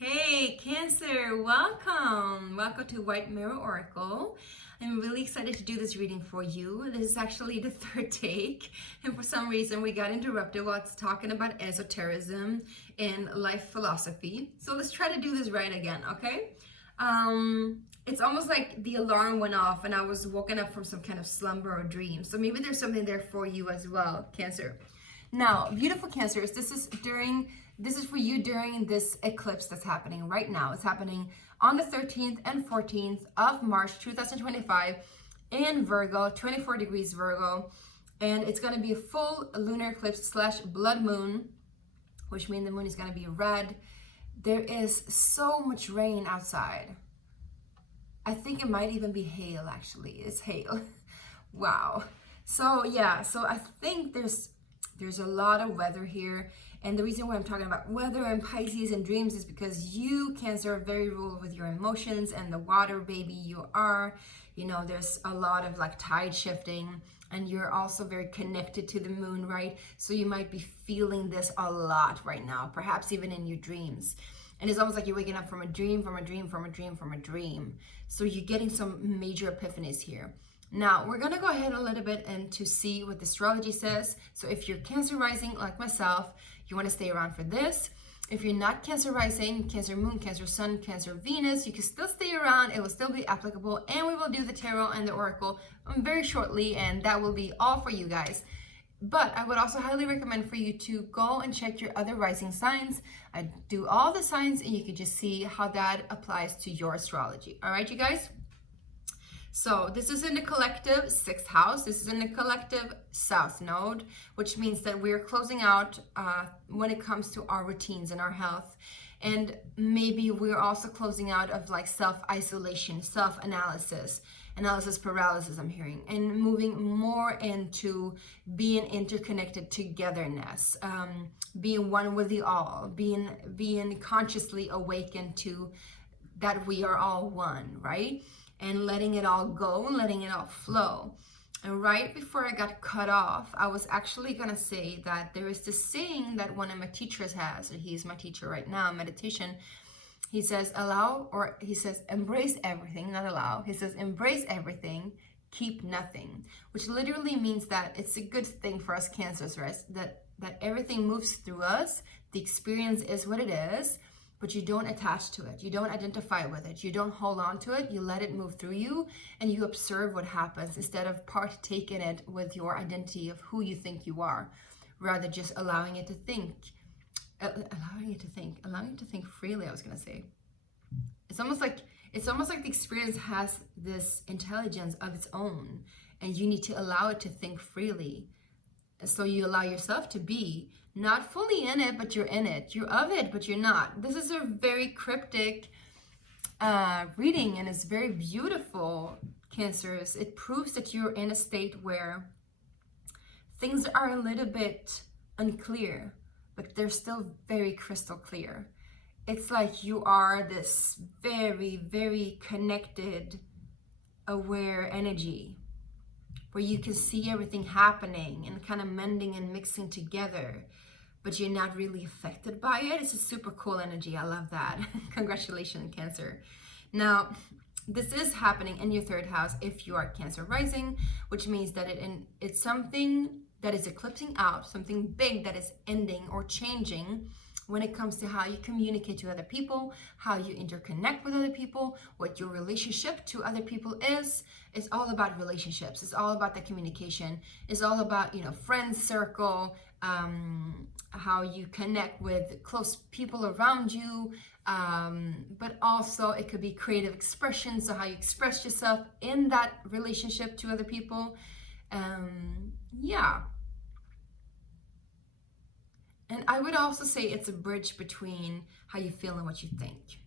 Hey, Cancer, welcome. Welcome to White Mirror Oracle. I'm really excited to do this reading for you. This is actually the third take, and for some reason we got interrupted while it's talking about esotericism and life philosophy. So let's try to do this right again, okay? It's almost like the alarm went off and I was woken up from some kind of slumber or dream. So maybe there's something there for you as well, Cancer. Now, beautiful Cancers, this is for you during this eclipse that's happening right now. It's happening on the 13th and 14th of March 2025 in Virgo, 24 degrees Virgo. And it's going to be a full lunar eclipse / blood moon, which means the moon is going to be red. There is so much rain outside. I think it might even be hail, actually. It's hail. Wow. So yeah, so I think there's a lot of weather here. And the reason why I'm talking about weather and Pisces and dreams is because you, Cancer, are very ruled with your emotions and the water baby you are. You know, there's a lot of like tide shifting, and you're also very connected to the moon, right? So you might be feeling this a lot right now, perhaps even in your dreams. And it's almost like you're waking up from a dream, from a dream, from a dream, from a dream. So you're getting some major epiphanies here. Now, we're going to go ahead a little bit and to see what the astrology says. So if you're Cancer rising like myself, you want to stay around for this. If you're not Cancer rising, Cancer moon, Cancer sun, Cancer Venus, you can still stay around. It will still be applicable. And we will do the tarot and the oracle very shortly. And that will be all for you guys. But I would also highly recommend for you to go and check your other rising signs. I do all the signs and you can just see how that applies to your astrology. All right, you guys? So this is in the collective 6th house. This is in the collective south node, which means that we're closing out when it comes to our routines and our health. And maybe we're also closing out of like self-isolation, self-analysis, analysis paralysis, I'm hearing, and moving more into being interconnected togetherness, being one with the all, being consciously awakened to that we are all one, right? And letting it all go, letting it all flow. And right before I got cut off, I was actually gonna say that there is this saying that one of my teachers has, and he's my teacher right now, meditation. He says, embrace everything, not allow. He says, embrace everything, keep nothing, which literally means that it's a good thing for us Cancers, right? That everything moves through us. The experience is what it is, but you don't attach to it. You don't identify with it. You don't hold on to it. You let it move through you and you observe what happens instead of partaking it with your identity of who you think you are, rather just allowing it to think, allowing it to think freely, I was gonna say. It's almost like the experience has this intelligence of its own and you need to allow it to think freely. So you allow yourself to be not fully in it, but you're in it. You're of it, but you're not. This is a very cryptic reading, and it's very beautiful, Cancers. It proves that you're in a state where things are a little bit unclear, but they're still very crystal clear. It's like you are this very, very connected, aware energy, where you can see everything happening and kind of mending and mixing together, but you're not really affected by it. It's a super cool energy. I love that. Congratulations, Cancer. Now, this is happening in your 3rd house if you are Cancer rising, which means that it's something that is eclipsing out, something big that is ending or changing when it comes to how you communicate to other people, how you interconnect with other people, what your relationship to other people is. It's all about relationships. It's all about the communication. It's all about, friend circle, how you connect with close people around you, but also it could be creative expression, so how you express yourself in that relationship to other people. Yeah. And I would also say it's a bridge between how you feel and what you think.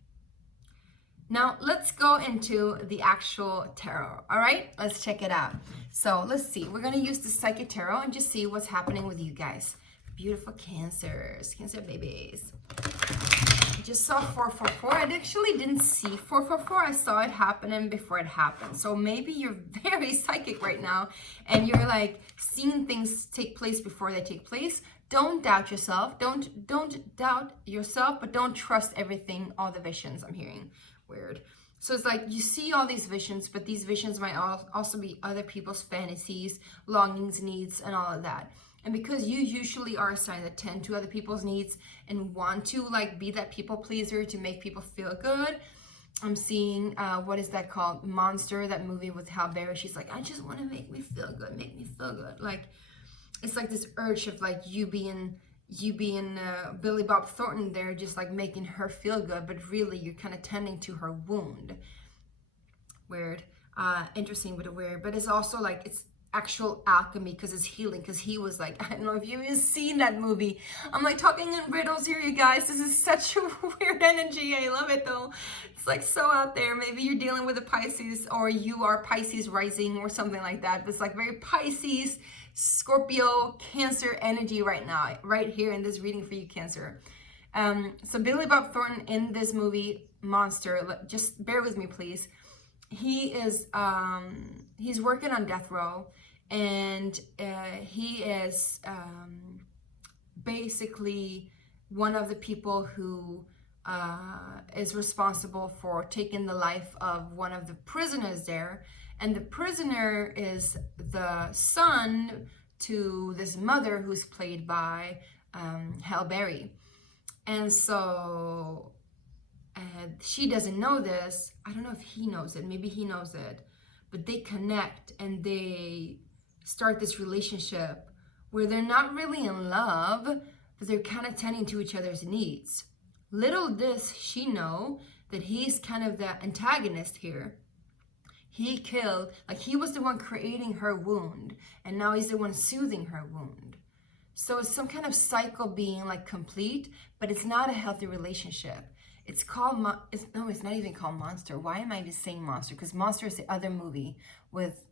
Now, let's go into the actual tarot, all right? Let's check it out. So let's see. We're going to use the Psychic Tarot and just see what's happening with you guys. Beautiful Cancers, Cancer babies. I just saw 444. I actually didn't see 444. I saw it happening before it happened. So maybe you're very psychic right now and you're like seeing things take place before they take place. don't doubt yourself. Don't doubt yourself, but don't trust everything, all the visions I'm hearing. Weird. So it's like you see all these visions, but these visions might also be other people's fantasies, longings, needs, and all of that. And because you usually are a sign that tend to other people's needs and want to like be that people pleaser to make people feel good, I'm seeing, what is that called? Monster, that movie with Halle Berry. She's like, I just want to make me feel good, make me feel good. Like, it's like this urge of like you being Billy Bob Thornton there, just like making her feel good, but really you're kind of tending to her wound. Weird. Interesting, but weird. But it's also like, it's actual alchemy because it's healing, because he was like, I don't know if you've even seen that movie. I'm like talking in riddles here, you guys. This is such a weird energy. I love it though. It's like so out there. Maybe you're dealing with a Pisces, or you are Pisces rising or something like that. But it's like very Pisces, Scorpio, Cancer energy right now, right here in this reading for you, Cancer. So Billy Bob Thornton in this movie, Monster, just bear with me, please. He is, he's working on death row, and he is basically one of the people who is responsible for taking the life of one of the prisoners there. And the prisoner is the son to this mother who's played by Halle Berry. And so she doesn't know this. I don't know if he knows it. Maybe he knows it. But they connect and they start this relationship where they're not really in love, but they're kind of tending to each other's needs. Little does she know that he's kind of the antagonist here. He killed, like he was the one creating her wound, and now he's the one soothing her wound. So it's some kind of cycle being like complete, but it's not a healthy relationship. It's called, no, it's not even called Monster. Why am I just saying Monster? Because Monster is the other movie with,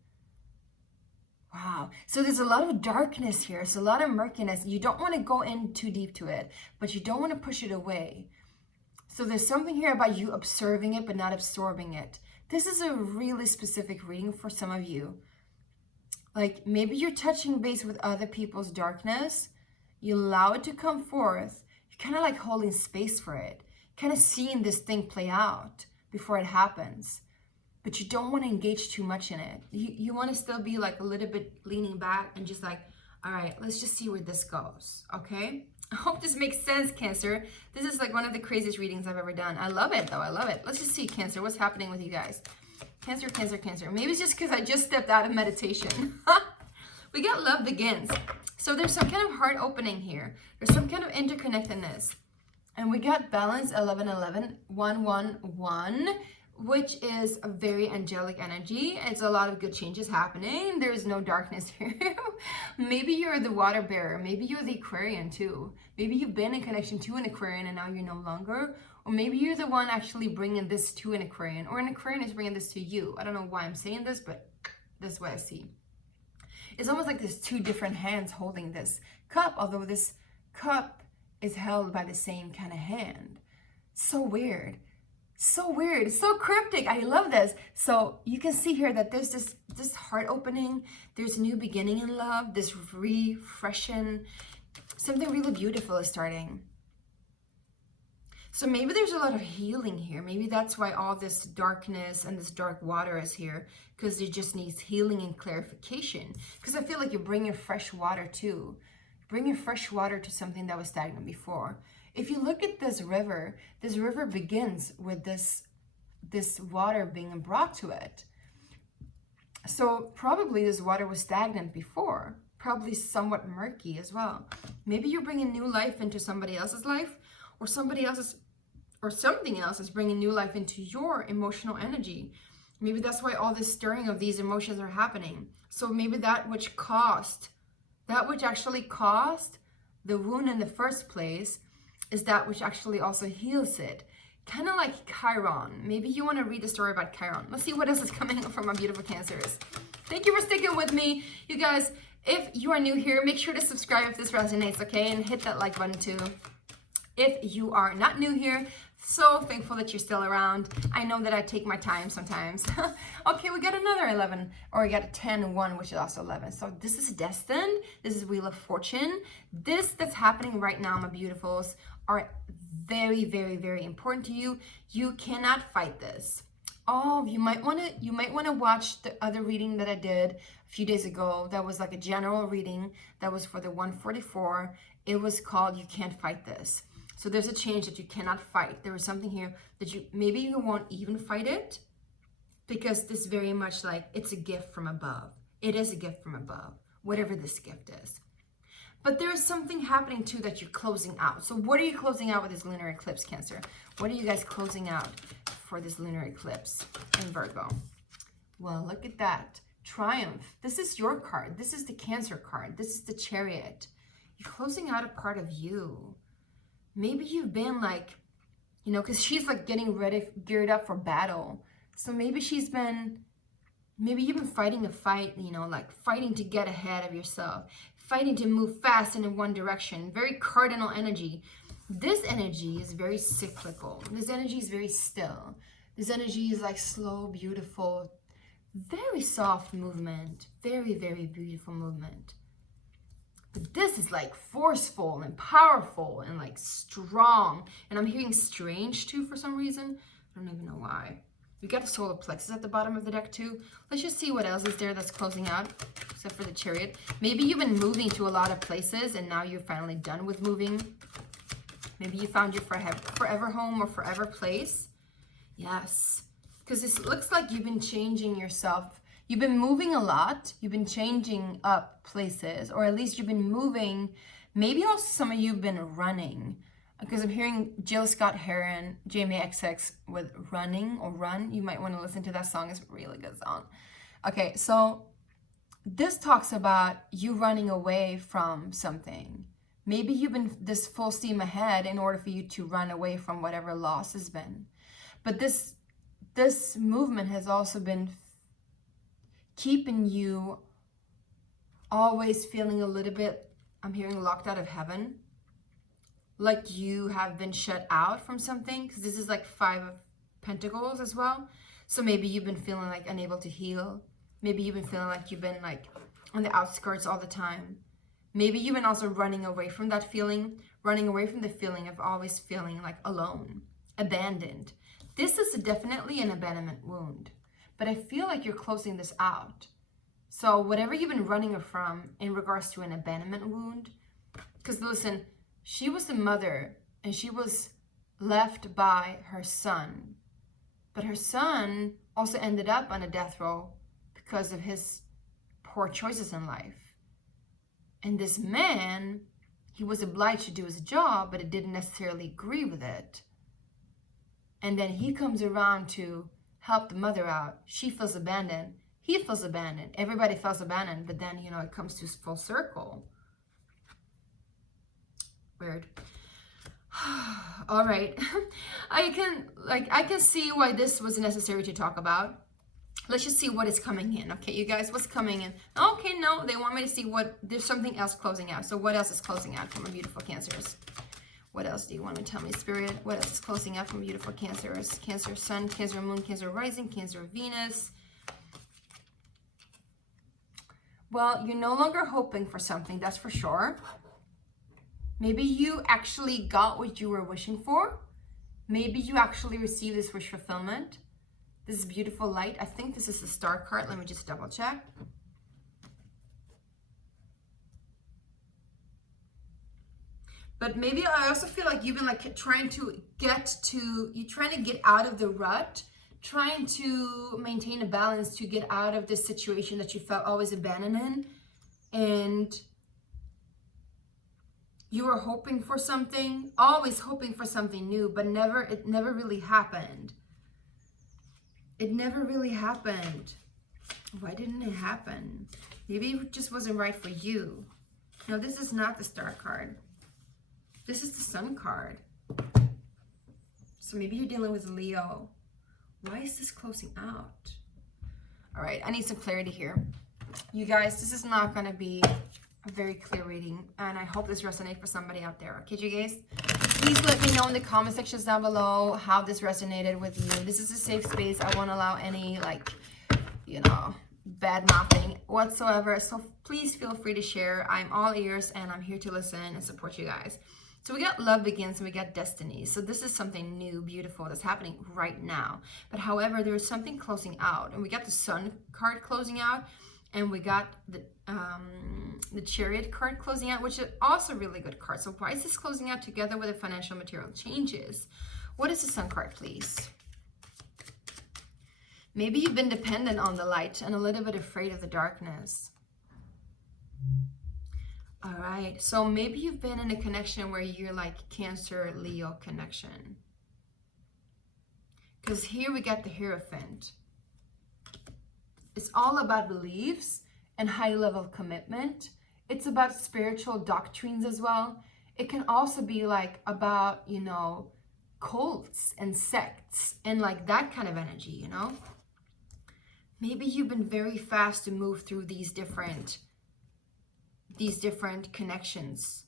wow. So there's a lot of darkness here. It's a lot of murkiness. You don't want to go in too deep to it, but you don't want to push it away. So there's something here about you observing it, but not absorbing it. This is a really specific reading for some of you. Like maybe you're touching base with other people's darkness. You allow it to come forth. You're kind of like holding space for it. Kind of seeing this thing play out before it happens. But you don't want to engage too much in it. You want to still be like a little bit leaning back and just like, all right, let's just see where this goes, okay? I hope this makes sense, Cancer. This is like one of the craziest readings I've ever done. I love it though, I love it. Let's just see, Cancer, what's happening with you guys? Cancer, Cancer, Cancer. Maybe it's just because I just stepped out of meditation. We got Love Begins. So there's some kind of heart opening here. There's some kind of interconnectedness. And we got Balance 1111 111, which is a very angelic energy. It's a lot of good changes happening. There's no darkness here. Maybe you're the water bearer. Maybe you're the Aquarian too. Maybe you've been in connection to an Aquarian and now you're no longer. Or maybe you're the one actually bringing this to an Aquarian, or an Aquarian is bringing this to you. I don't know why I'm saying this, but that's what I see. It's almost like there's two different hands holding this cup, although this cup is held by the same kind of hand. So weird. So weird. It's so cryptic. I love this. So you can see here that there's this heart opening. There's a new beginning in love. This refreshing. Something really beautiful is starting. So maybe there's a lot of healing here. Maybe that's why all this darkness and this dark water is here, because it just needs healing and clarification. Because I feel like you're bringing fresh water too. Bringing fresh water to something that was stagnant before. If you look at this river begins with this water being brought to it. So probably this water was stagnant before, probably somewhat murky as well. Maybe you're bringing new life into somebody else's life, or somebody else's, or something else is bringing new life into your emotional energy. Maybe that's why all this stirring of these emotions are happening. So maybe that which actually caused the wound in the first place is that which actually also heals it. Kind of like Chiron. Maybe you want to read the story about Chiron. Let's see what else is coming from my beautiful Cancers. Thank you for sticking with me. You guys, if you are new here, make sure to subscribe if this resonates, okay? And hit that like button too. If you are not new here, so thankful that you're still around. I know that I take my time sometimes. Okay, we got another 11, or we got a 10, 1, which is also 11. So this is destined. This is Wheel of Fortune. This that's happening right now, my beautifuls, are very, very, very important to you. You cannot fight this. Oh, you might want to watch the other reading that I did a few days ago. That was like a general reading that was for the 144. It was called You Can't Fight This. So there's a change that you cannot fight. There is something here that maybe you won't even fight it, because this very much like it's a gift from above. It is a gift from above, whatever this gift is. But there is something happening too that you're closing out. So what are you closing out with this lunar eclipse, Cancer? What are you guys closing out for this lunar eclipse in Virgo? Well, look at that. Triumph. This is your card. This is the Cancer card. This is the Chariot. You're closing out a part of you. Maybe you've been like, you know, because she's like getting ready, geared up for battle. So maybe you've been fighting a fight, you know, like fighting to get ahead of yourself, fighting to move fast in one direction, very cardinal energy. This energy is very cyclical. This energy is very still. This energy is like slow, beautiful, very soft movement, very, very beautiful movement. But this is like forceful and powerful and like strong. And I'm hearing strange too for some reason. I don't even know why. We got a solar plexus at the bottom of the deck too. Let's just see what else is there that's closing out, except for the Chariot. Maybe you've been moving to a lot of places and now you're finally done with moving. Maybe you found your forever home or forever place. Yes, because this looks like you've been changing yourself. You've been moving a lot. You've been changing up places, or at least you've been moving. Maybe also some of you have been running, because I'm hearing Jill Scott Heron, Jamie XX with Running or Run. You might want to listen to that song. It's a really good song. Okay, so this talks about you running away from something. Maybe you've been this full steam ahead in order for you to run away from whatever loss has been. But this movement has also been keeping you always feeling a little bit, I'm hearing locked out of heaven. Like you have been shut out from something, because this is like 5 of Pentacles as well. So maybe you've been feeling like unable to heal. Maybe you've been feeling like you've been like on the outskirts all the time. Maybe you've been also running away from that feeling, running away from the feeling of always feeling like alone, abandoned. This is definitely an abandonment wound, but I feel like you're closing this out. So whatever you've been running from in regards to an abandonment wound, because listen, she was the mother and she was left by her son, but her son also ended up on a death row because of his poor choices in life. And this man, he was obliged to do his job, but it didn't necessarily agree with it. And then he comes around to help the mother out. She feels abandoned. He feels abandoned. Everybody feels abandoned, but then, you know, it comes to full circle. Weird. All right. I can see why this was necessary to talk about. Let's just see what is coming in. Okay, you guys, what's coming in? Okay, no, they want me to see what, there's something else closing out. So what else is closing out from my beautiful Cancers? What else do you want to tell me, Spirit? What else is closing out from beautiful Cancers? Cancer Sun, Cancer Moon, Cancer Rising, Cancer Venus. Well, you're no longer hoping for something, that's for sure. Maybe you actually got what you were wishing for. Maybe you actually received this wish fulfillment. This beautiful light. I think this is the Star card. Let me just double check. But maybe I also feel like you've been like trying to get out of the rut, trying to maintain a balance to get out of this situation that you felt always abandoned in. And you were hoping for something, always hoping for something new, but it never really happened. It never really happened. Why didn't it happen? Maybe it just wasn't right for you. No, this is not the Star card. This is the Sun card. So maybe you're dealing with Leo. Why is this closing out? All right, I need some clarity here. You guys, this is not going to be a very clear reading, and I hope this resonates for somebody out there. Okay, you guys? Please let me know in the comment sections down below how this resonated with you. This is a safe space. I won't allow any, like, you know, bad mouthing whatsoever. So please feel free to share. I'm all ears and I'm here to listen and support you guys. So we got love begins and we got destiny. So this is something new, beautiful that's happening right now. But however, there is something closing out, and we got the Sun card closing out, and we got the Chariot card closing out, which is also a really good card. So why is this closing out together with the financial material changes? What is the Sun card, please? Maybe you've been dependent on the light and a little bit afraid of the darkness. All right, so maybe you've been in a connection where you're like Cancer, Leo connection. Because here we got the Hierophant. It's all about beliefs and high-level commitment. It's about spiritual doctrines as well. It can also be like about, you know, cults and sects and like that kind of energy, you know? Maybe you've been very fast to move through these different connections.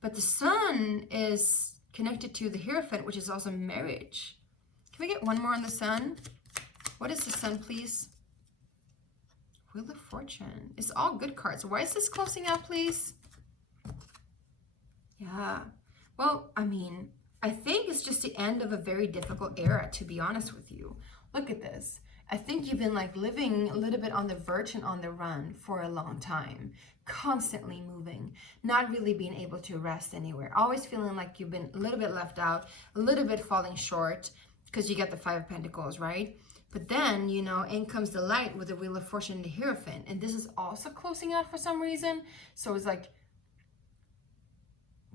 But the Sun is connected to the Hierophant, which is also marriage. Can we get one more on the Sun? What is the Sun, please? Wheel of Fortune. It's all good cards. Why is this closing out, please? Yeah. Well, I mean, I think it's just the end of a very difficult era, to be honest with you. Look at this. I think you've been like living a little bit on the verge and on the run for a long time, constantly moving, not really being able to rest anywhere, always feeling like you've been a little bit left out, a little bit falling short, because you get the Five of Pentacles, right? But then, you know, in comes the light with the Wheel of Fortune and the Hierophant, and this is also closing out for some reason. So it's like,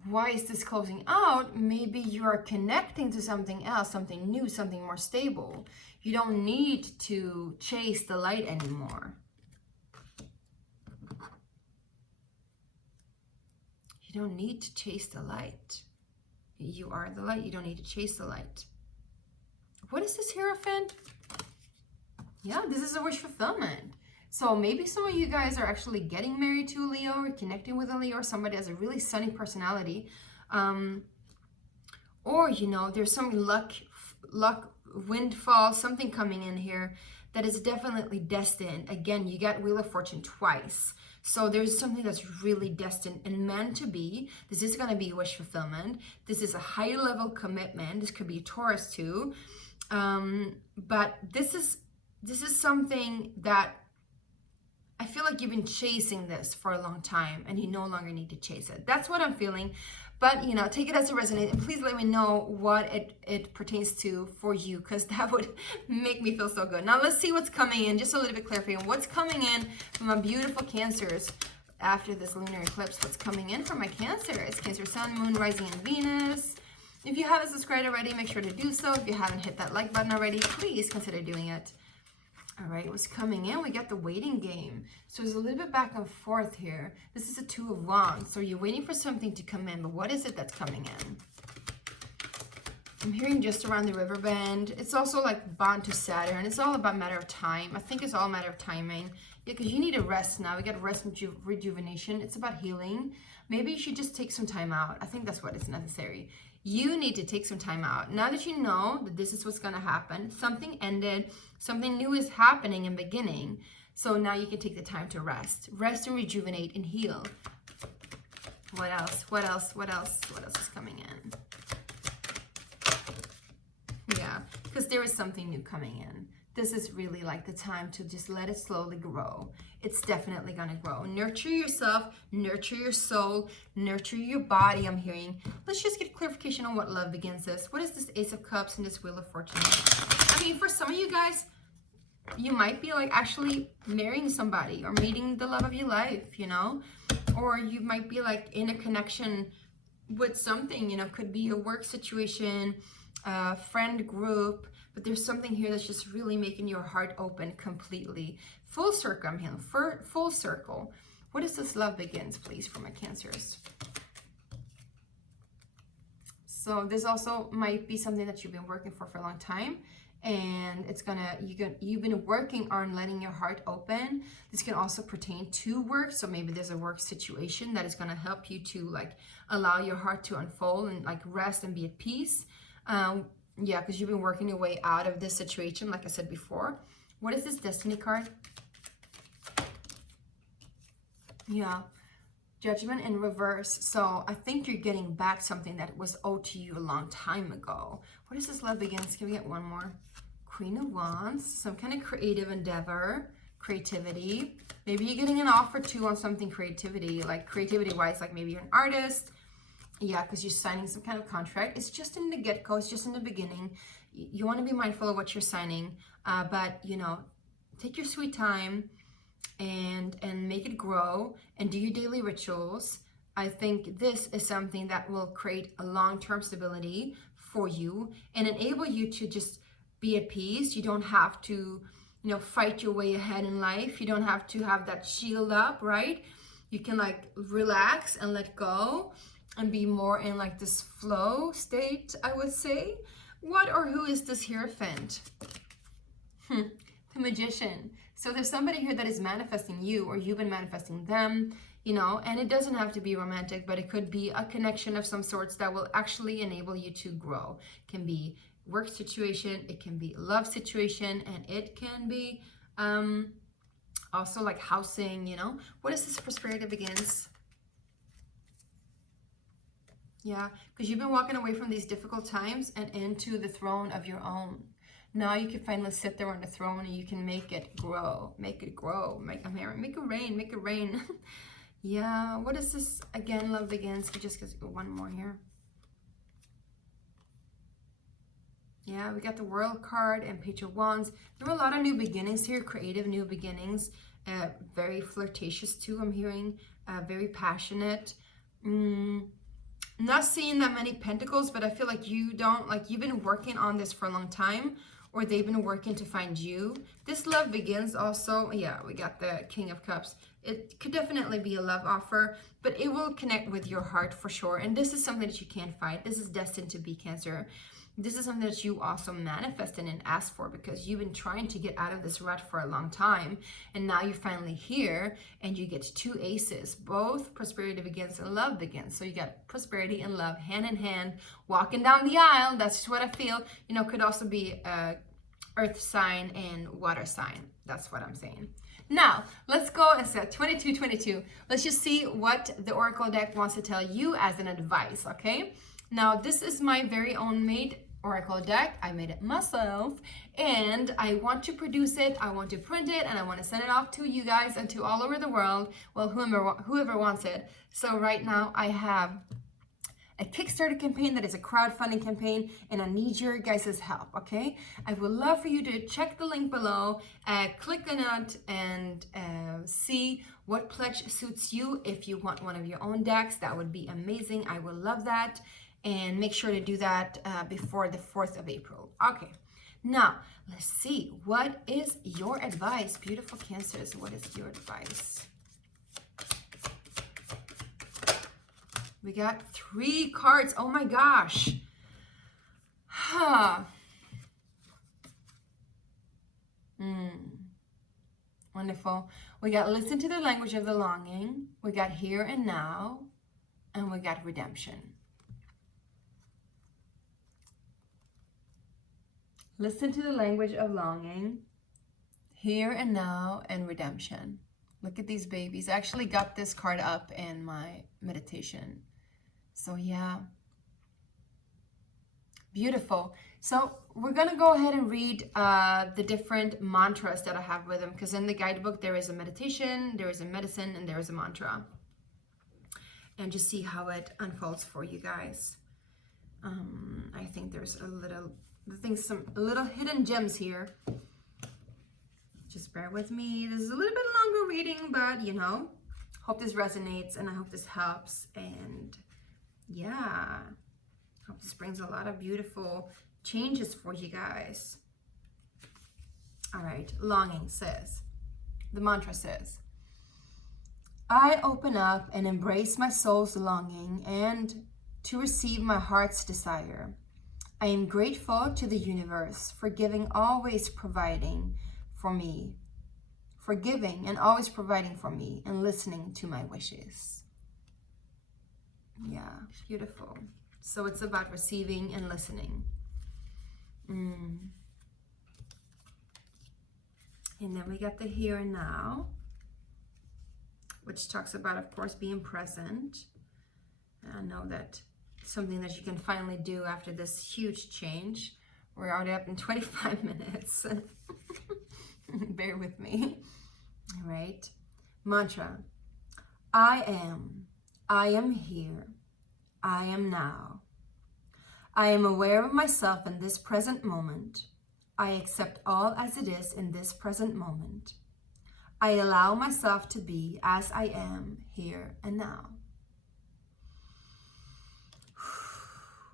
why is this closing out? Maybe you are connecting to something else, something new, something more stable. You don't need to chase the light anymore. You don't need to chase the light. You are the light. You don't need to chase the light. What is this Hierophant? Yeah, this is a wish fulfillment. So maybe some of you guys are actually getting married to a Leo or connecting with a Leo, or somebody has a really sunny personality. Or, you know, there's some luck, windfall, something coming in here that is definitely destined. Again, you got Wheel of Fortune twice. So there's something that's really destined and meant to be. This is going to be wish fulfillment. This is a high level commitment. This could be Taurus too. But this is something that I feel like you've been chasing this for a long time and you no longer need to chase it. That's what I'm feeling. But, you know, take it as it resonates. And please let me know what it pertains to for you, because that would make me feel so good. Now, let's see what's coming in. Just a little bit clarification. What's coming in from my beautiful Cancers after this lunar eclipse? What's coming in for my Cancers? Cancer, Sun, Moon, Rising, and Venus. If you haven't subscribed already, make sure to do so. If you haven't hit that like button already, please consider doing it. All right, what's coming in? We got the waiting game. So there's a little bit back and forth here. This is a Two of Wands. So you're waiting for something to come in, but what is it that's coming in? I'm hearing just around the river bend. It's also like bound to Saturn. It's all about matter of time. I think it's all a matter of timing. Yeah, because you need a rest now. We got rest and rejuvenation. It's about healing. Maybe you should just take some time out. I think that's what is necessary. You need to take some time out. Now that you know that this is what's going to happen, something ended, something new is happening and beginning. So now you can take the time to rest. Rest and rejuvenate and heal. What else? What else? What else? What else is coming in? Yeah, because there is something new coming in. This is really like the time to just let it slowly grow. It's definitely going to grow. Nurture yourself, nurture your soul, nurture your body, I'm hearing. Let's just get clarification on what love begins is. What is this Ace of Cups and this Wheel of Fortune? I mean, for some of you guys, you might be like actually marrying somebody or meeting the love of your life, you know? Or you might be like in a connection with something, you know, could be a work situation, a friend group, but there's something here that's just really making your heart open completely. Full circle, I'm hearing. Full circle. What is this love begins, please, for my Cancers? So this also might be something that you've been working for a long time. and you've been working on letting your heart open. This can also pertain to work. So maybe there's a work situation that is going to help you to like allow your heart to unfold and like rest and be at peace. Yeah, because you've been working your way out of this situation, like I said before. What is this Destiny card? Yeah, Judgment in reverse. So I think you're getting back something that was owed to you a long time ago. What is this? Love begins. Can we get one more? Queen of Wands. Some kind of creative endeavor, creativity. Maybe you're getting an offer too on something creativity, like creativity wise, like maybe you're an artist. Yeah, because you're signing some kind of contract. It's just in the get-go. It's just in the beginning. You want to be mindful of what you're signing, but you know, take your sweet time and make it grow and do your daily rituals. I think this is something that will create a long-term stability for you and enable you to just be at peace. You don't have to, you know, fight your way ahead in life. You don't have to have that shield up, right? You can like relax and let go and be more in like this flow state, I would say. What or who is this Hierophant? The Magician. So there's somebody here that is manifesting you, or you've been manifesting them, you know, and it doesn't have to be romantic, but it could be a connection of some sorts that will actually enable you to grow. It can be work situation, it can be love situation, and it can be also like housing, you know. What is this? Prosperity begins. Yeah, because you've been walking away from these difficult times and into the throne of your own. Now you can finally sit there on the throne and you can make it grow. Make it grow. Make it rain. Make it rain. Yeah, what is this? Again, love begins. We just get one more here. Yeah, we got the World card and Page of Wands. There were a lot of new beginnings here, creative new beginnings. Very flirtatious too, I'm hearing. Very passionate. Not seeing that many pentacles, but I feel like you've been working on this for a long time, or they've been working to find you. This love begins also. Yeah, we got the King of Cups. It could definitely be a love offer, but it will connect with your heart for sure. And this is something that you can't fight. This is destined to be, Cancer. This is something that you also manifested and asked for, because you've been trying to get out of this rut for a long time. And now you're finally here and you get two aces, both prosperity begins and love begins. So you got prosperity and love hand in hand, walking down the aisle. That's just what I feel. You know, could also be earth sign and water sign. That's what I'm saying. Now, let's go and set 2222. Let's just see what the Oracle deck wants to tell you as an advice, okay? Now, this is my very own made Oracle deck. I made it myself, and I want to produce it, I want to print it, and I want to send it off to you guys and to all over the world, well, whoever wants it. So right now, I have a Kickstarter campaign that is a crowdfunding campaign, and I need your guys' help, okay? I would love for you to check the link below, click on it, and see what pledge suits you. If you want one of your own decks, that would be amazing. I would love that. And make sure to do that before the 4th of April. Okay, now let's see. What is your advice? Beautiful Cancers, what is your advice? We got 3 cards. Oh my gosh. Huh. Wonderful. We got listen to the language of the longing. We got here and now. And we got redemption. Listen to the language of longing, here and now, and redemption. Look at these babies. I actually got this card up in my meditation. So yeah, beautiful. So we're gonna go ahead and read the different mantras that I have with them, because in the guidebook there is a meditation, there is a medicine, and there is a mantra. And just see how it unfolds for you guys. I think there's some little hidden gems here. Just bear with me. This is a little bit longer reading, but you know, hope this resonates and I hope this helps. And yeah, hope this brings a lot of beautiful changes for you guys. All right, longing says, the mantra says, I open up and embrace my soul's longing and to receive my heart's desire. I am grateful to the universe for always providing for me, forgiving and always providing for me and listening to my wishes. Yeah, beautiful. So it's about receiving and listening. And then we got the here and now, which talks about, of course, being present. And I know that something that you can finally do after this huge change. We're already up in 25 minutes. Bear with me. All right. Mantra. I am here, I am now. I am aware of myself in this present moment. I accept all as it is in this present moment. I allow myself to be as I am here and now.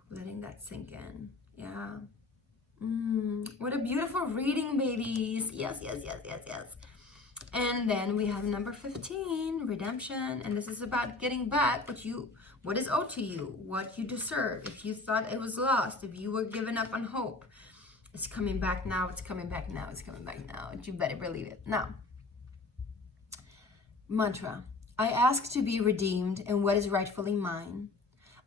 Letting that sink in. Yeah. What a beautiful reading, babies. Yes, yes, yes, yes, yes. And then we have number 15, redemption. And this is about getting back what is owed to you, what you deserve. If you thought it was lost, if you were giving up on hope, it's coming back now, it's coming back now, it's coming back now. You better believe it. Now, mantra. I ask to be redeemed in what is rightfully mine.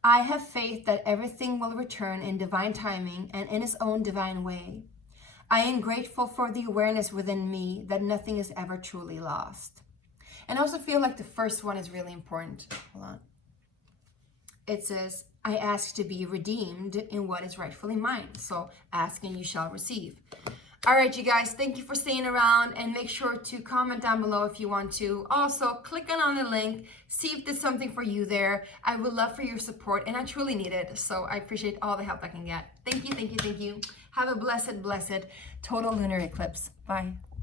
I have faith that everything will return in divine timing and in its own divine way. I am grateful for the awareness within me that nothing is ever truly lost. And I also feel like the first one is really important. Hold on. It says, I ask to be redeemed in what is rightfully mine. So ask and you shall receive. All right, you guys, thank you for staying around, and make sure to comment down below if you want to. Also, click on the link, see if there's something for you there. I would love for your support, and I truly need it. So I appreciate all the help I can get. Thank you, thank you, thank you. Have a blessed, blessed total lunar eclipse. Bye.